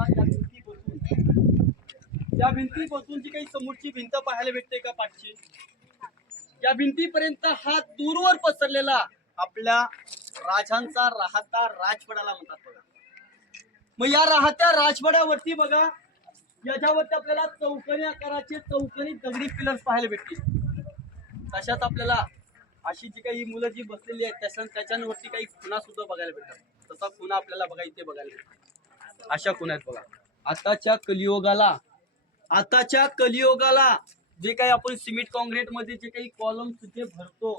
आपल्याला या भिंतीपासून जी काही समोरची भिंत पाहायला भेटते का पाठची, या भिंतीपर्यंत हा दूरवर पसरलेला आपल्या राजांचा राहता राजवाड्याला म्हणतात बघा. मग या राहत्या राजवाड्यावरती बघा, याच्यावरती आपल्याला चौकोनी आकाराचे चौकोनी दगडी पिलर्स पाहायला भेटतील. तशाच आपल्याला अशी जी काही मुलं जी बसलेली आहेत त्याच्यावरती काही खुणा सुद्धा बघायला भेटतात. तसा खुणा आपल्याला बघा इथे बघायला भेटतात. अशा खुणा आहेत बघा. आताच्या कलियुगाला जे काही आपण सिमेंट कॉन्क्रीट मध्ये जे काही कॉलम जे भरतो,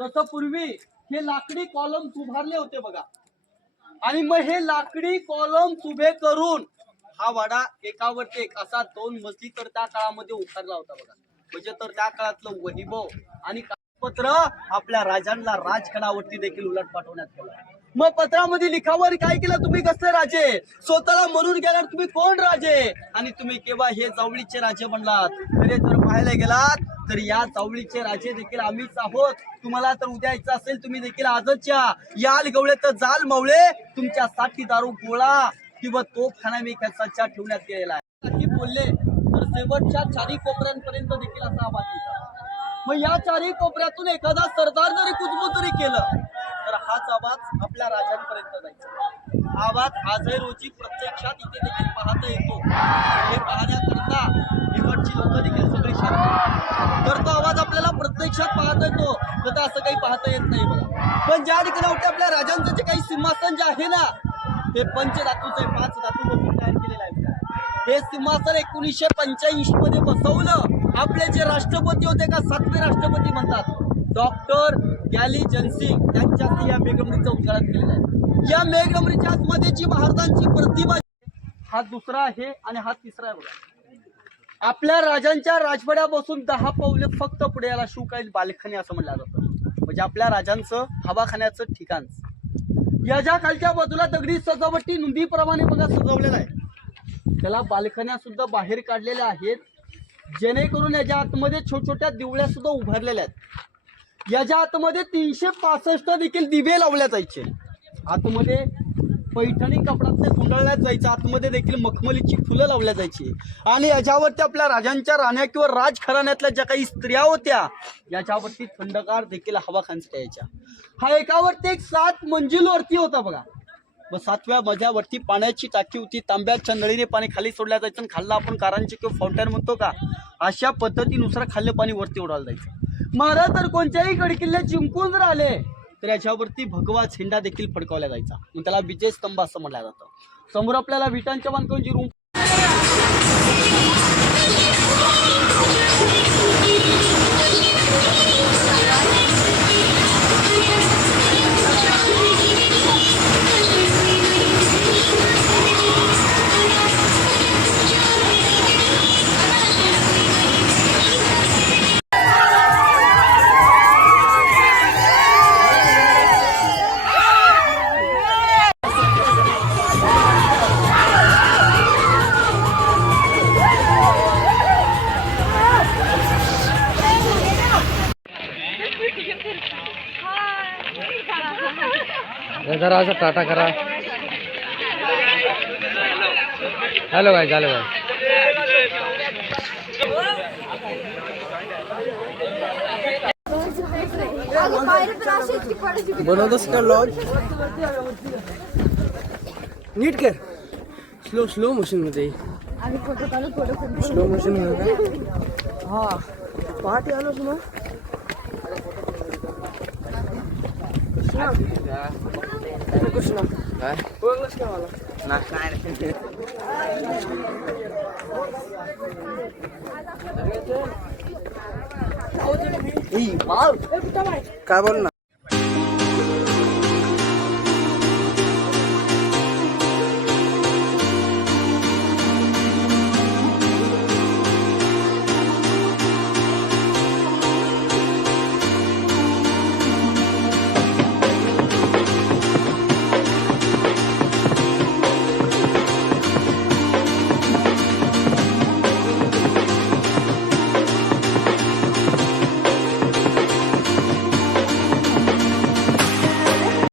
तसं पूर्वी हे लाकडी कॉलम उभारले होते बघा. आणि मग हे लाकडी कॉलम उभे करून हा वाडा एकावरती एक असा 2 मजली तर त्या काळामध्ये उभारला होता बघा. म्हणजे तर त्या काळातलं वैभव आणि पत्र आपल्या राजांना राजगडावरती देखील उलट पाठवण्यात आलं. मग पत्रामध्ये लिखावर काय केलं, तुम्ही कसले राजे, स्वतःला म्हणून गेलात तुम्ही कोण राजे, आणि तुम्ही केव्हा हे जावळीचे राजे बनलात. तरी जर पाहायला गेलात तर या जावळीचे राजे देखील आम्हीच आहोत. तुम्हाला तर उद्या यायचं असेल तुम्ही देखील आजच्या याल गवळे तर जाल मवळे, तुमच्यासाठी दारू गोळा किंवा तोफखाना मी सज्जा ठेवण्यात गेलेला आहे. बोलले तर शेवटच्या 4 कोपऱ्यांपर्यंत देखील असा आवाज येतो. मग या 4 कोपऱ्यातून एखादा सरदार जरी कुजबूज जरी केलं तर हाच आवाज आपल्या राजांपर्यंत जायचा. आवाज आजही रोजी प्रत्यक्षात इथे देखील पाहता येतो. हे पाहण्याकरता इकडची लोक देखील सगळी शांत, तर तो आवाज आपल्याला प्रत्यक्षात पाहता येतो, तर असं काही पाहता येत नाही बघा. पण ज्या ठिकाणी आपल्या राजांचं जे काही सिंहासन जे आहे ना, हे पंचधातूचं आहे, 5 धातूपासून तयार केलेलं आहे. हे सिंहासन 1985 मध्ये बसवलं. आपले जे राष्ट्रपती होते का 7वे राष्ट्रपती म्हणतात, डॉक्टर गॅली जनसिंग, त्यांच्यात या मेघडमणीचं उद्घाटन केलेलं आहे. या मेघडमणीच्या आतमध्ये जी महाराजांची प्रतिमा, हा दुसरा आहे आणि हा तिसरा आहे बघा. आपल्या राजांच्या राजवाड्यापासून 10 पावले फक्त पुढे याला शिवकालीन बालेखाने असं म्हणलं जातं. म्हणजे आपल्या राजांचं हवाखान्याचं ठिकाण. याच्या खालच्या बाजूला दगडी सजावटी नोंदीप्रमाणे बघा सजवलेला आहे. त्याला बाल्कन्या सुद्धा बाहेर काढलेल्या आहेत, जेणेकरून याच्या आतमध्ये छोट्या दिवळ्या सुद्धा उभारलेल्या आहेत. याच्या आतमध्ये 365 देखील दिवे लावल्या जायचे. आतमध्ये पैठणी कपडातले गुंडाळण्यात जायचं. आतमध्ये देखील मखमलीची फुलं लावल्या जायची. आणि याच्यावरती आपल्या राजांच्या राण्या किंवा राजघराण्यातल्या ज्या काही स्त्रिया होत्या, याच्यावरती थंडगार देखील हवा खांचता यायच्या. हा एकावरती एक 7 मंजिलवरती होता बघा. व 7व्या मजल्यावरती पाण्याची टाकी होती. तांब्याच्या नळीने पाणी खाली सोडल्या जायचं. खाल्ला आपण कारांची किंवा फाउंटन म्हणतो का, अशा पद्धतीनुसार खाल्लं पाणी वरती उडालं जायचं. महाराज जर कोणत्याही गडकिल्ले जिंकून जर आले तर याच्यावरती भगवा झेंडा देखील फडकवला जायचा. मग त्याला विजय स्तंभ असं म्हटलं जातं. समोर आपल्याला विटांच्या बांधकामाची रूम जरा असं टाटा करा. हॅलो भाई, झालं भाई. बनवतोस का लॉग? नीट कर. स्लो मोशन मध्ये. स्लो मोशन मध्ये. हा पहाटे आलो ना. कृष्णा काय ओळखलंस का मला? नाही. काय बोल ना.